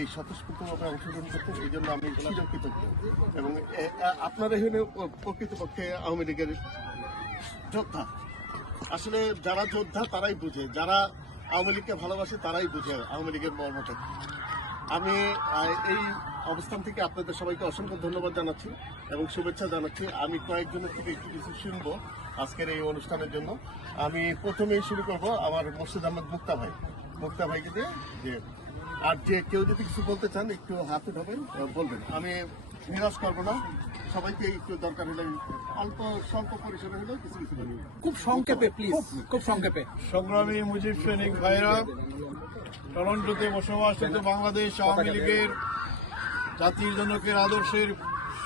এই স্বতঃস্ফূর্তভাবে অংশগ্রহণ করতেন এই জন্য আমি চিরকৃতজ্ঞ এবং এ- এ- আপনারা এখানে প্রকৃতপক্ষে আওয়ামী লীগের যোদ্ধা। আসলে যারা যোদ্ধা, তারাই বুঝে। যারা আওয়ামী লীগকে ভালোবাসে, তারাই বুঝে আওয়ামী লীগের মর্মটা আমি এই অবস্থান থেকে আপনাদের সবাইকে অসংখ্য ধন্যবাদ জানাচ্ছি এবং শুভেচ্ছা জানাচ্ছি। আমি কয়েকজনের থেকে একটু কিছু শুনব আজকের এই অনুষ্ঠানের জন্য। আমি প্রথমেই শুরু করব আমার মুর্শিদ আহমদ মুক্তা ভাই। মুক্তা ভাইকে দিয়ে। যে আর যে কেউ যদি কিছু বলতে চান একটু হাত উঠাবেন বলবেন। আমি নিরাশ করব না। সবাইকে একটু দরকার হলে অল্প স্বল্প পরিসরে হলেও কিছু কিছু খুব সংক্ষেপে প্লিজ খুব সংক্ষেপে। সংগ্রামী মুজিব সৈনিক ভাইরা টরন্টোতে বসবাসরত বাংলাদেশ আওয়ামী লীগের জাতির জনকের আদর্শের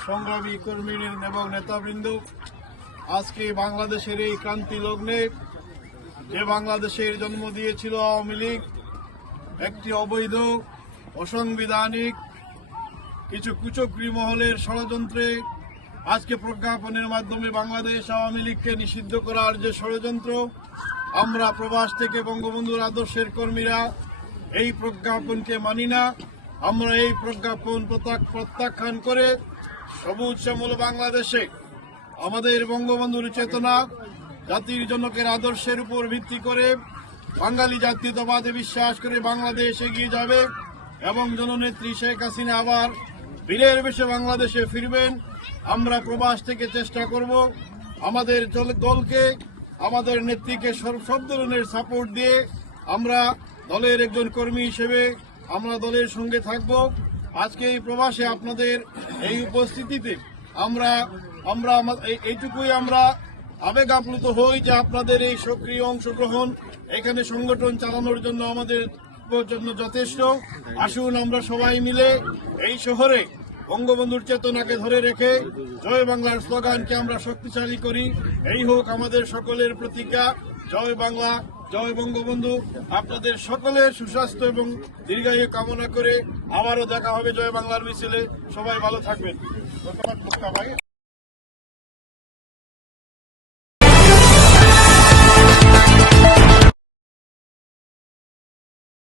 সংগ্রামী কর্মী এবং নেতাবৃন্দ। আজকে বাংলাদেশের এই ক্রান্তি লগ্নে যে বাংলাদেশের জন্ম দিয়েছিল আওয়ামী লীগ, একটি অবৈধ, অসাংবিধানিক, কিছু কুচক্রী মহলের ষড়যন্ত্রে আজকে প্রজ্ঞাপনের মাধ্যমে বাংলাদেশ আওয়ামী লীগকে নিষিদ্ধ করার যে ষড়যন্ত্র, আমরা প্রবাস থেকে বঙ্গবন্ধুর আদর্শের কর্মীরা এই প্রজ্ঞাপনকে মানি না। আমরা এই প্রজ্ঞাপন প্রত্যাখ- প্রত্যাখ্যান করে সবুজ শ্যামল বাংলাদেশে আমাদের বঙ্গবন্ধুর চেতনা জাতির জনকের আদর্শের উপর ভিত্তি করে বাঙালি জাতীয়তাবাদে বিশ্বাস করে বাংলাদেশ এগিয়ে যাবে এবং জননেত্রী শেখ হাসিনা আবার বীরের বেশে বাংলাদেশে ফিরবেন। আমরা প্রবাস থেকে চেষ্টা করব আমাদের দল- দলকে, আমাদের নেত্রীকে সব ধরনের সাপোর্ট দিয়ে আমরা দলের একজন কর্মী হিসেবে আমরা দলের সঙ্গে থাকব। আজকে এই প্রবাসে আপনাদের এই উপস্থিতিতে আমরা আমরা এই- এইটুকুই আমরা আবেগ আপ্লুত হই যে আপনাদের এই সক্রিয় অংশগ্রহণ এখানে সংগঠন চালানোর জন্য আমাদের জন্য যথেষ্ট। আসুন আমরা সবাই মিলে এই শহরে বঙ্গবন্ধুর চেতনাকে ধরে রেখে জয় বাংলার স্লোগানকে আমরা শক্তিশালী করি। এই হোক আমাদের সকলের প্রতিজ্ঞা। জয় বাংলা, জয় বঙ্গবন্ধু। আপনাদের সকলের সুস্বাস্থ্য এবং দীর্ঘায়ু কামনা করে আবারও দেখা হবে জয় বাংলার মিছিলে। সবাই ভালো থাকবেন। ধন্যবাদ